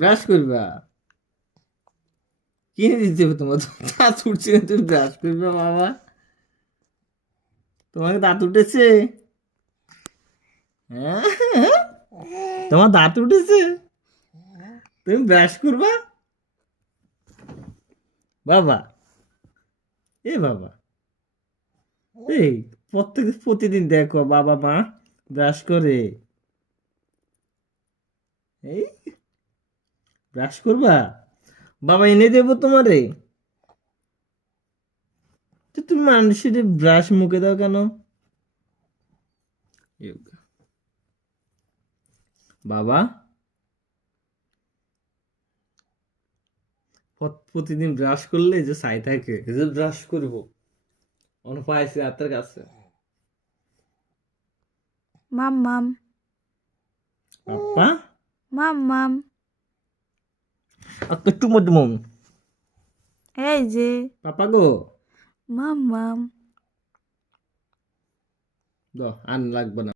Brush করবা, কিনে দিতে হবে তোমার, দাঁত উঠছে না, তুমি ব্রাশ করবা বাবা? তোমাকে দাঁত উঠেছে? হ্যাঁ, তোমার দাঁত উঠেছে, তুমি ব্রাশ করবা বাবা? এ বাবা, এই প্রতিদিন দেখো বাবা মা ব্রাশ করে, এই ব্রাশ করবা, বাবা এনে দেবো তোমারে। তো তুমি মানুষের ব্রাশ মুখে দাও কেন? বাবা, প্রতিদিন ব্রাশ করলে যে সাই থাকে, যে ব্রাশ করবো অন পাইছে আপনার কাছে। মাম মাম পাপ্পা, মাম মাম, আর তো একটু মধ্যে মম, এই যে পাপা গো, মাম মাম। আন লাগবে না।